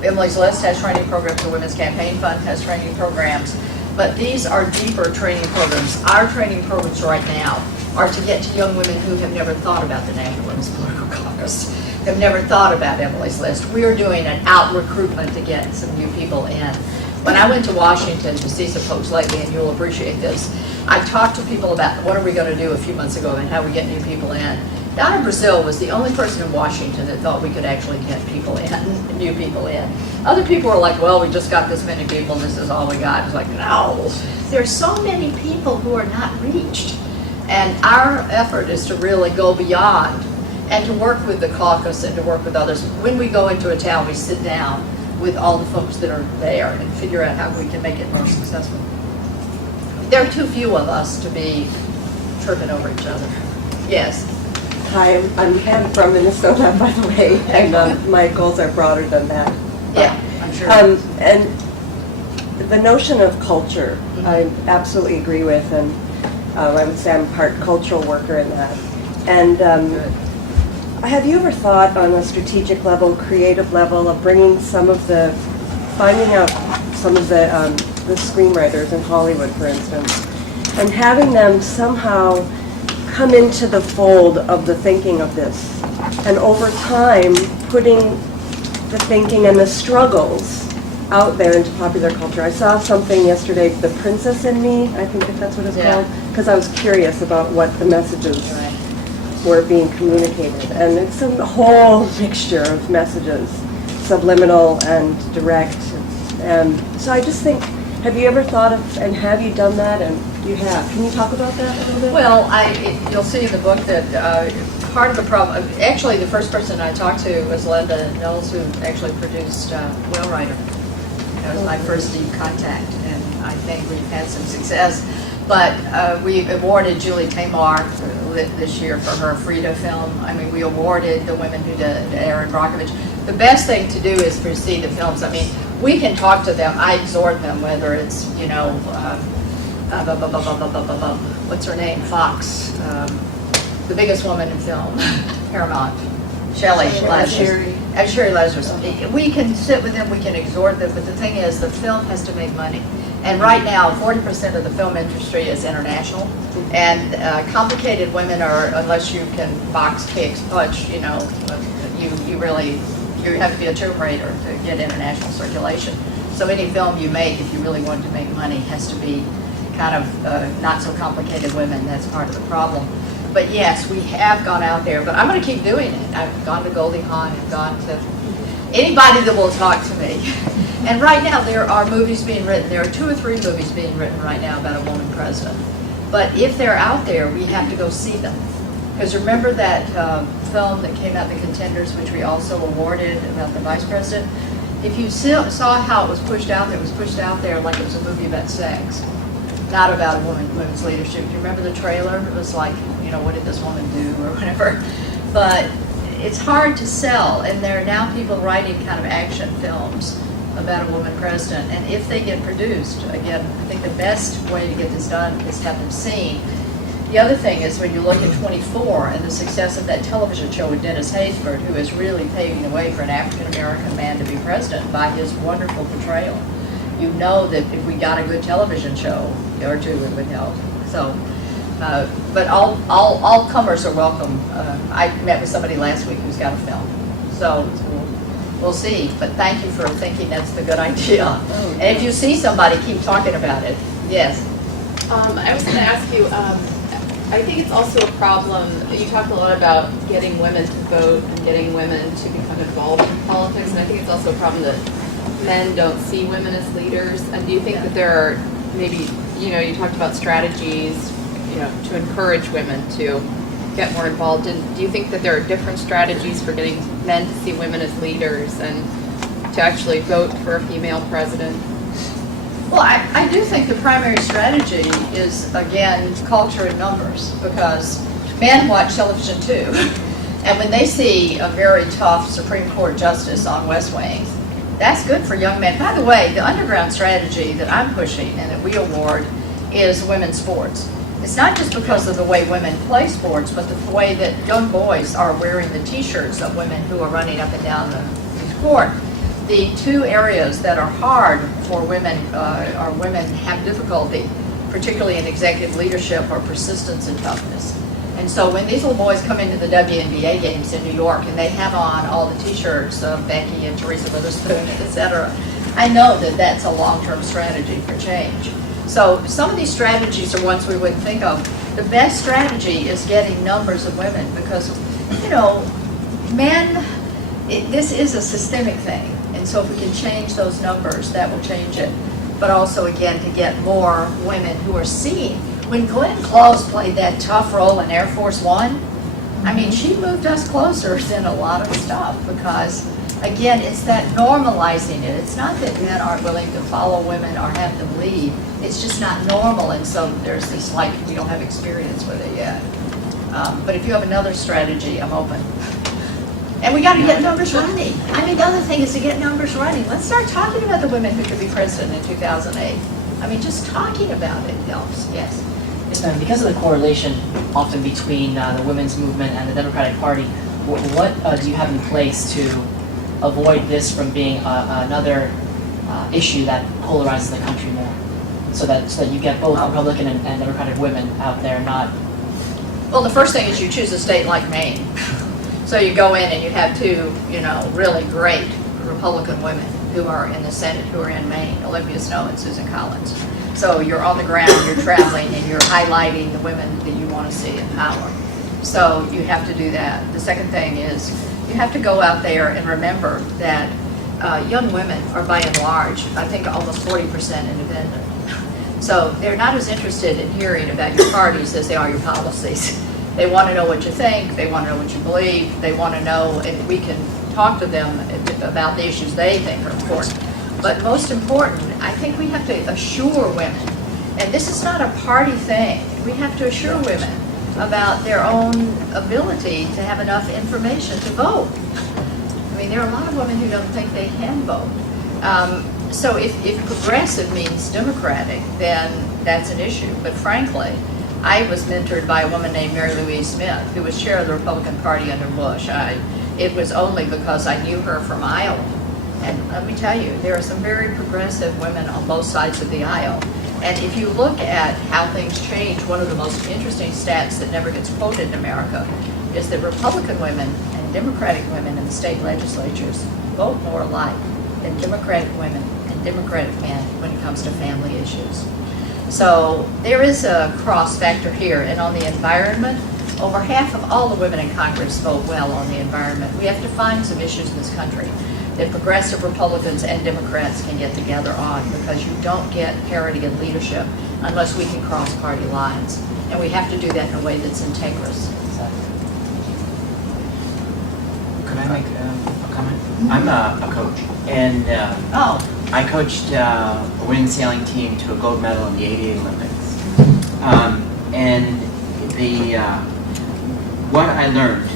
Emily's List has training programs. The Women's Campaign Fund has training programs. But these are deeper training programs. Our training programs right now are to get to young women who have never thought about the National Women's Political Caucus, have never thought about Emily's List. We are doing an out recruitment to get some new people in. When I went to Washington to see some folks lately, and you'll appreciate this, I talked to people about what are we going to do a few months ago and how we get new people in. Donna Brazil was the only person in Washington that thought we could actually get people in, new people in. Other people were like, well, we just got this many people, this is all we got. It was like, no, there's so many people who are not reached. And our effort is to really go beyond and to work with the caucus and to work with others. When we go into a town, we sit down with all the folks that are there and figure out how we can make it more successful. there are too few of us to be tripping over each other. Yes. Hi, I'm Pam from Minnesota, by the way, and my goals are broader than that. Yeah, I'm sure. And the notion of culture, I absolutely agree with, and I would say I'm part cultural worker in that. And have you ever thought on a strategic level, creative level, of bringing finding out some of the screenwriters in Hollywood, for instance, and having them somehow come into the fold of the thinking of this, and over time putting the thinking and the struggles out there into popular culture. I saw something yesterday, The Princess in Me, I think if that's what it's Yeah. called, because I was curious about what the messages Right. were being communicated. And it's a whole mixture of messages, subliminal and direct. And so I just think, have you ever thought of, and have you done that? And you have. Can you talk about that a little bit? Well, you'll see in the book that part of the problem, actually the first person I talked to was Linda Knowles, who actually produced Whale Rider. That was my first deep contact, and I think we've had some success. But we awarded Julie Taymor this year for her Frida film. I mean, we awarded the women who did Erin Brockovich. The best thing to do is to see the films. I mean, we can talk to them. I exhort them, whether it's, you know, what's her name? Fox, the biggest woman in film, Paramount, Shelley Lazarus. Sherry Lazarus. We can sit with them, we can exhort them, but the thing is, the film has to make money. And right now, 40% of the film industry is international, and complicated women are, unless you can box, kicks, punch, you know, you have to be a Tomb Raider to get international circulation. So any film you make, if you really want to make money, has to be kind of not so complicated women. That's part of the problem. But yes, we have gone out there, but I'm going to keep doing it. I've gone to Goldie Hawn, I've gone to anybody that will talk to me. And right now there are movies being written. There are 2 or 3 movies being written right now about a woman president. But if they're out there, we have to go see them. Because remember that film that came out, The Contenders, which we also awarded about the vice president? If you saw how it was pushed out there like it was a movie about sex, not about women's leadership. Do you remember the trailer? It was like, you know, what did this woman do or whatever. But it's hard to sell, and there are now people writing kind of action films about a woman president. And if they get produced, again, I think the best way to get this done is have them seen. The other thing is when you look at 24 and the success of that television show with Dennis Haysbert, who is really paving the way for an African-American man to be president by his wonderful portrayal. You know that if we got a good television show or 2, it would help. So, but all comers are welcome. I met with somebody last week who's got a film. So we'll see. But thank you for thinking that's the good idea. And if you see somebody, keep talking about it. Yes. I was going to ask you, I think it's also a problem, you talk a lot about getting women to vote and getting women to become involved in politics, and I think it's also a problem that men don't see women as leaders. And do you think that there are maybe, you know, you talked about strategies, you know, to encourage women to get more involved, and do you think that there are different strategies for getting men to see women as leaders and to actually vote for a female president? Well, I do think the primary strategy is, again, culture and numbers, because men watch television too. And when they see a very tough Supreme Court justice on West Wing, that's good for young men. By the way, the underground strategy that I'm pushing and that we award is women's sports. It's not just because of the way women play sports, but the way that young boys are wearing the T-shirts of women who are running up and down the court. The 2 areas that are hard for women, or women have difficulty, particularly in executive leadership, are persistence and toughness. And so when these little boys come into the WNBA games in New York and they have on all the T-shirts of Becky and Teresa Witherspoon, etc., I know that that's a long-term strategy for change. So some of these strategies are ones we wouldn't think of. The best strategy is getting numbers of women, because, you know, men, this is a systemic thing. And so if we can change those numbers, that will change it. But also, again, to get more women who are seen. When Glenn Close played that tough role in Air Force One, I mean, she moved us closer than a lot of stuff, because, again, it's that normalizing it. It's not that men aren't willing to follow women or have them lead. It's just not normal, and so there's this like, we don't have experience with it yet. But if you have another strategy, I'm open. And we got to get numbers running. I mean, the other thing is to get numbers running. Let's start talking about the women who could be president in 2008. I mean, just talking about it helps, yes. Yes, ma'am. Because of the correlation often between the women's movement and the Democratic Party, what do you have in place to avoid this from being another issue that polarizes the country more? So that you get both Republican and Democratic women out there, not... Well, the first thing is you choose a state like Maine. So you go in and you have two, really great Republican women who are in the Senate, who are in Maine, Olympia Snowe and Susan Collins. So you're on the ground, you're traveling, and you're highlighting the women that you want to see in power. So you have to do that. The second thing is you have to go out there and remember that young women are by and large, I think almost 40% independent. So they're not as interested in hearing about your parties as they are your policies. They want to know what you think, they want to know what you believe, they want to know, and we can talk to them about the issues they think are important. But most important, I think we have to assure women, and this is not a party thing, we have to assure women about their own ability to have enough information to vote. I mean, there are a lot of women who don't think they can vote. So if progressive means democratic, then that's an issue. But frankly, I was mentored by a woman named Mary Louise Smith, who was chair of the Republican Party under Bush. It was only because I knew her from Iowa. And let me tell you, there are some very progressive women on both sides of the aisle. And if you look at how things change, one of the most interesting stats that never gets quoted in America is that Republican women and Democratic women in the state legislatures vote more alike than Democratic women and Democratic men when it comes to family issues. So there is a cross factor here. And on the environment, over half of all the women in Congress vote well on the environment. We have to find some issues in this country that progressive Republicans and Democrats can get together on, because you don't get parity in leadership unless we can cross party lines. And we have to do that in a way that's integrous. Could I make a comment? I'm a coach, and I coached a women's sailing team to a gold medal in the '88 Olympics. And what I learned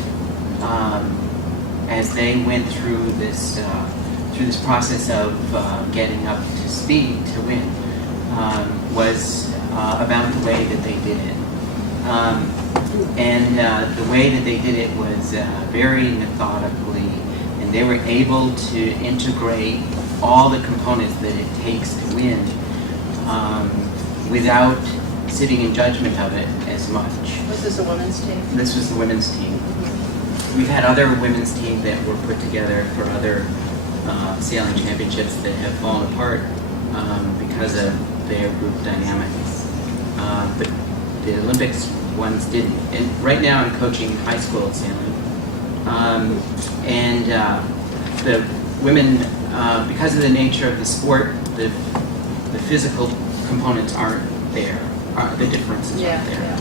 as they went through this process of getting up to speed to win was about the way that they did it. And the way that they did it was very methodically, and they were able to integrate all the components that it takes to win without sitting in judgment of it as much. Was this a women's team? This was the women's team. We've had other women's teams that were put together for other sailing championships that have fallen apart because of their group dynamics. But the Olympics ones didn't. And right now I'm coaching high school sailing. The women, because of the nature of the sport, the physical components aren't there. The differences aren't there.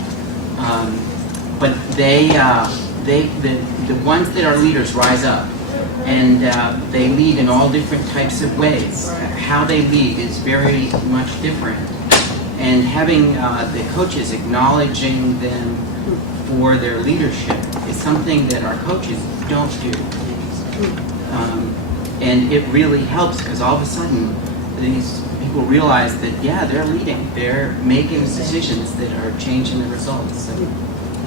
But the ones that are leaders rise up, and they lead in all different types of ways. How they lead is very much different. And having the coaches acknowledging them for their leadership is something that our coaches don't do. And it really helps, because all of a sudden these people realize that, yeah, they're leading. They're making decisions that are changing the results. So.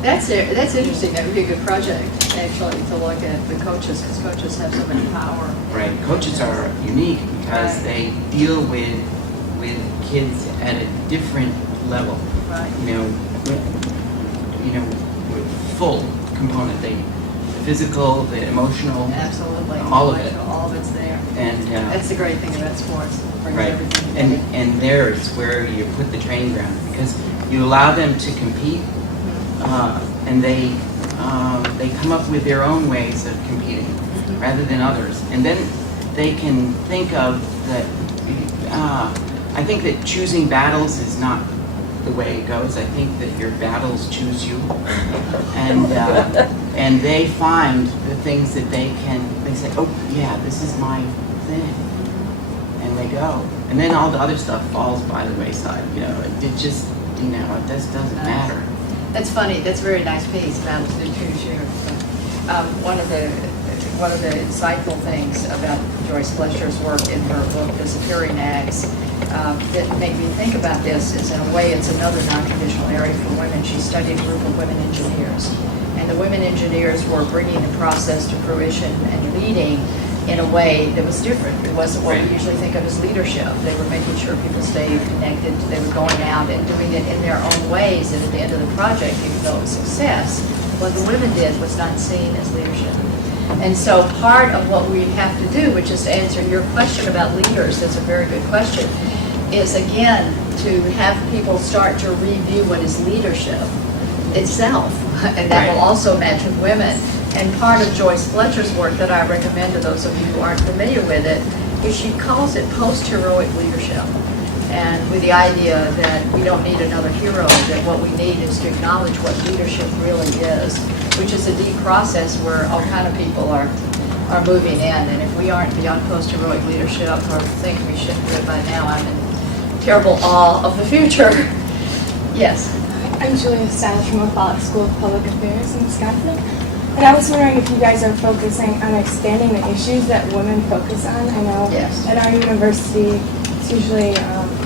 That's interesting. That would be a good project, actually, to look at the coaches, because coaches have so much power. Right. Coaches are unique because they deal with kids at a different level. Right. Full component. The physical, the emotional. Absolutely. All of it. All of it's there. And that's the great thing about sports. It brings right. everything together. And there is where you put the training ground, because you allow them to compete, and they come up with their own ways of competing rather than others, and then they can think of that. I think that choosing battles is not the way it goes. I think that your battles choose you, and they find the things that they say, oh yeah, this is my thing, and they go. And then all the other stuff falls by the wayside, you know, it just, you know, it just doesn't matter. That's funny. That's a very nice piece about the two shares. One of the insightful things about Joyce Flesher's work in her book, Disappearing Acts, that make me think about this is, in a way, it's another non-traditional area for women. She studied a group of women engineers, and the women engineers were bringing the process to fruition and leading in a way that was different. It wasn't what we usually think of as leadership. They were making sure people stayed connected. They were going out and doing it in their own ways, and at the end of the project, even though it was a success, what the women did was not seen as leadership. And so part of what we have to do, which is to answer your question about leaders, that's a very good question, is again to have people start to review what is leadership itself, and that will also match with women. And part of Joyce Fletcher's work that I recommend to those of you who aren't familiar with it is she calls it post-heroic leadership. And with the idea that we don't need another hero, that what we need is to acknowledge what leadership really is, which is a deep process where all kind of people are moving in. And if we aren't beyond post-heroic leadership, or think we should do it by now, I'm in terrible awe of the future. Yes? I'm Julia Stiles from Follett School of Public Affairs in Wisconsin. And I was wondering if you guys are focusing on expanding the issues that women focus on. I know at our university, it's usually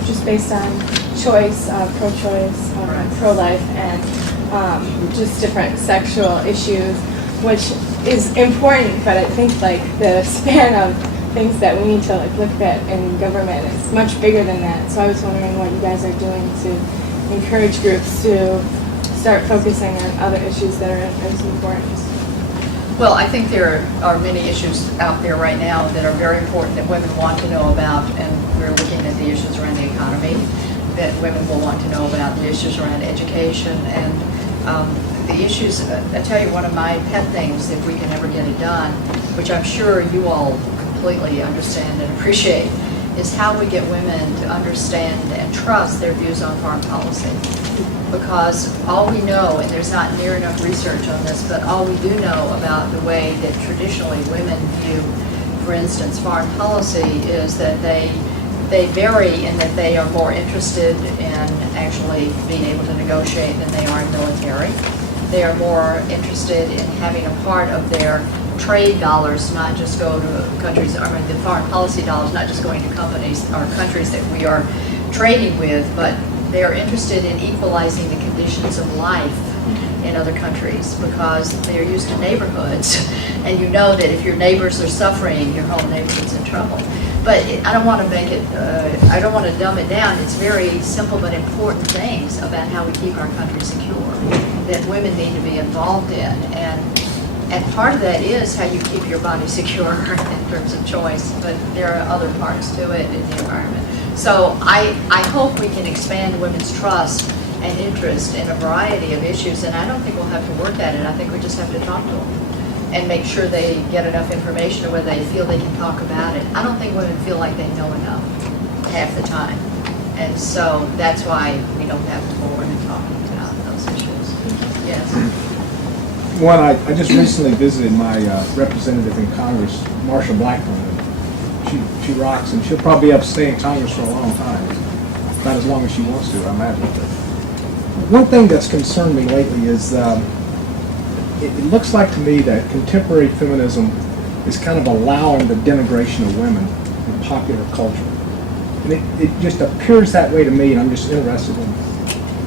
just based on choice, pro-choice, pro-life, and just different sexual issues, which is important, but I think like the span of things that we need to like look at in government is much bigger than that. So I was wondering what you guys are doing to encourage groups to start focusing on other issues that are as important. Well, I think there are many issues out there right now that are very important that women want to know about, and we're looking at the issues around the economy that women will want to know about, the issues around education, and the issues, I tell you, one of my pet things, if we can ever get it done, which I'm sure you all completely understand and appreciate, is how we get women to understand and trust their views on foreign policy. Because all we know, and there's not near enough research on this, but all we do know about the way that traditionally women view, for instance, foreign policy is that they vary in that they are more interested in actually being able to negotiate than they are in military. They are more interested in having a part of their trade dollars not just go to countries, I mean the foreign policy dollars not just going to companies or countries that we are trading with, but they are interested in equalizing the conditions of life in other countries because they are used to neighborhoods. And you know that if your neighbors are suffering, your whole neighborhood's in trouble. But I don't want to make it, I don't want to dumb it down. It's very simple but important things about how we keep our country secure that women need to be involved in. And part of that is how you keep your body secure in terms of choice, but there are other parts to it in the environment. So I hope we can expand women's trust and interest in a variety of issues, and I don't think we'll have to work at it. I think we just have to talk to them and make sure they get enough information where they feel they can talk about it. I don't think women feel like they know enough half the time, and so that's why we don't have to go forward and talk about those issues. Yes? One, I just recently visited my representative in Congress, Marsha Blackburn. She rocks, and she'll probably be up staying in Congress for a long time. Not as long as she wants to, I imagine. But one thing that's concerned me lately is it looks like to me that contemporary feminism is kind of allowing the denigration of women in popular culture. And it just appears that way to me, and I'm just interested in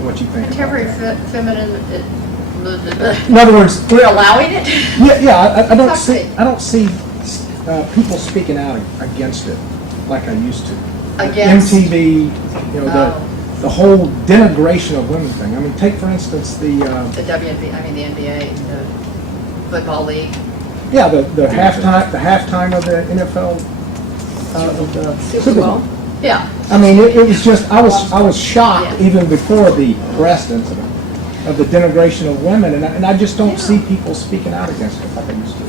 what you think about that. Contemporary feminism. In other words, we're allowing it? Yeah. I don't see people speaking out against it like I used to. Against MTV, you know, the whole denigration of women thing. I mean, take for instance the WNBA, I mean the NBA, the football league. Yeah, the halftime of the NFL of the Super Bowl. Yeah. I mean, it was just I was shocked even before the breast incident of the denigration of women, and I just don't see people speaking out against it like I used to.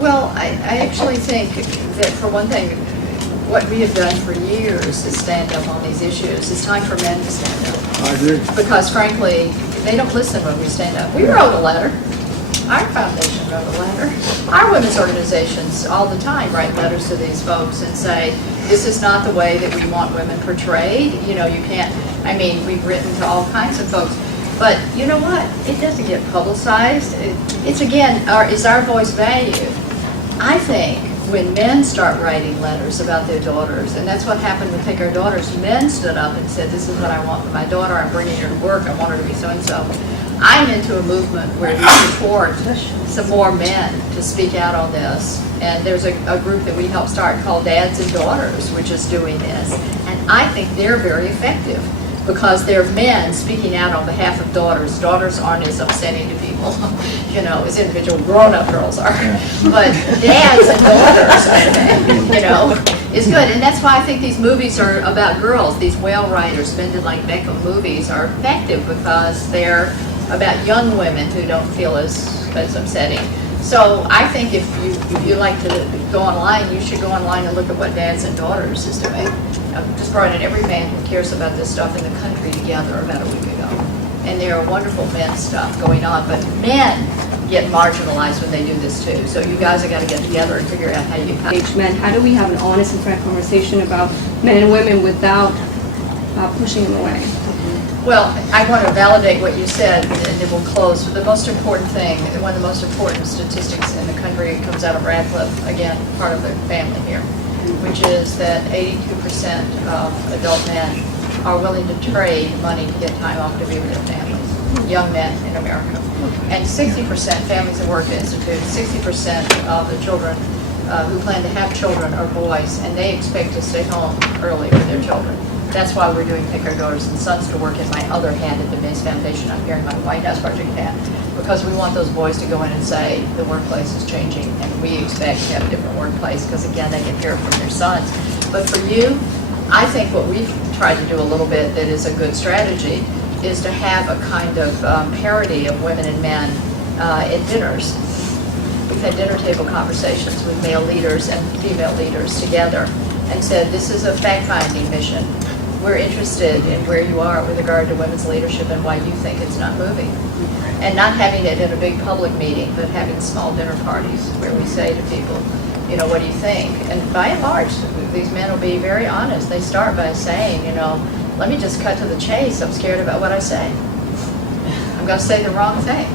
Well, I actually think that for one thing, what we have done for years is stand up on these issues. It's time for men to stand up. I agree. Because frankly, they don't listen when we stand up. We wrote a letter. Our foundation wrote a letter. Our women's organizations all the time write letters to these folks and say, this is not the way that we want women portrayed. You know, you can't, I mean, we've written to all kinds of folks. But you know what? It doesn't get publicized. It's again, is our voice valued? I think when men start writing letters about their daughters, and that's what happened with Take Our Daughters, men stood up and said, this is what I want for my daughter, I'm bringing her to work, I want her to be so-and-so. I'm into a movement where we support some more men to speak out on this. And there's a group that we helped start called Dads and Daughters, which is doing this. And I think they're very effective because they're men speaking out on behalf of daughters. Daughters aren't as upsetting to people, you know, as individual grown-up girls are. But dads and daughters, you know, is good. And that's why I think these movies are about girls. These whale writers, Bended Like Beckham movies are effective because they're about young women who don't feel as upsetting. So I think if you like to go online, you should go online and look at what Dads and Daughters is doing. I just brought in every man who cares about this stuff in the country together about a week ago. And there are wonderful men stuff going on, but men get marginalized when they do this too. So you guys have got to get together and figure out how you engage men. How do we have an honest and frank conversation about men and women without pushing them away? Well, I want to validate what you said, and then we'll close. The most important thing, one of the most important statistics in the country comes out of Radcliffe, again, part of the family here, which is that 82% of adult men are willing to trade money to get time off to be with their families, young men in America. And 60% Families at Work Institute, 60% of the children who plan to have children are boys, and they expect to stay home early with their children. That's why we're doing Take Our Daughters and Sons to work in my other hand at the Mace Foundation. I'm wearing my White House Project hat because we want those boys to go in and say the workplace is changing and we expect to have a different workplace because, again, they can hear it from their sons. But for you, I think what we've tried to do a little bit that is a good strategy is to have a kind of parity of women and men at dinners. We've had dinner table conversations with male leaders and female leaders together and said, this is a fact-finding mission. We're interested in where you are with regard to women's leadership and why you think it's not moving. And not having it in a big public meeting, but having small dinner parties where we say to people, you know, what do you think? And by and large, these men will be very honest. They start by saying, you know, let me just cut to the chase. I'm scared about what I say. I'm going to say the wrong thing.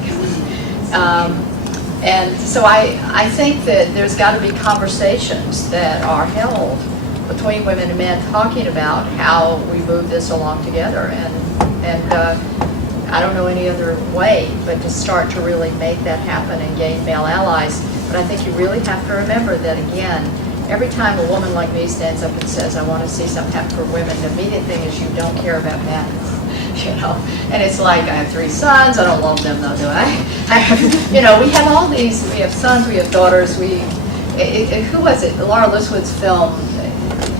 And so I think that there's got to be conversations that are held between women and men talking about how we move this along together. And I don't know any other way but to start to really make that happen and gain male allies. But I think you really have to remember that, again, every time a woman like me stands up and says, I want to see something happen for women, the immediate thing is you don't care about men. You know, and it's like, I have 3 sons, I don't love them though, do I? You know, we have all these, we have sons, we have daughters, who was it? Laura Liswood's film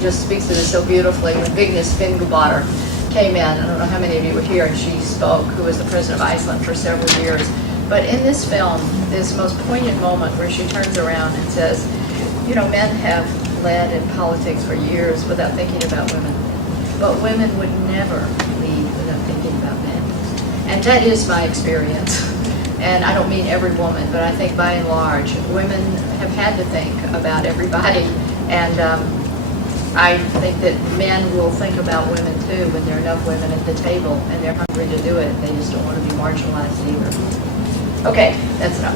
just speaks to this so beautifully. When Vigdis Finnbogadóttir came in, I don't know how many of you were here, and she spoke, who was the president of Iceland for several years. But in this film, this most poignant moment where she turns around and says, you know, men have led in politics for years without thinking about women. But women would never lead without thinking about men. And that is my experience. And I don't mean every woman, but I think by and large, women have had to think about everybody. And I think that men will think about women too when there are enough women at the table and they're hungry to do it. They just don't want to be marginalized either. Okay, that's enough.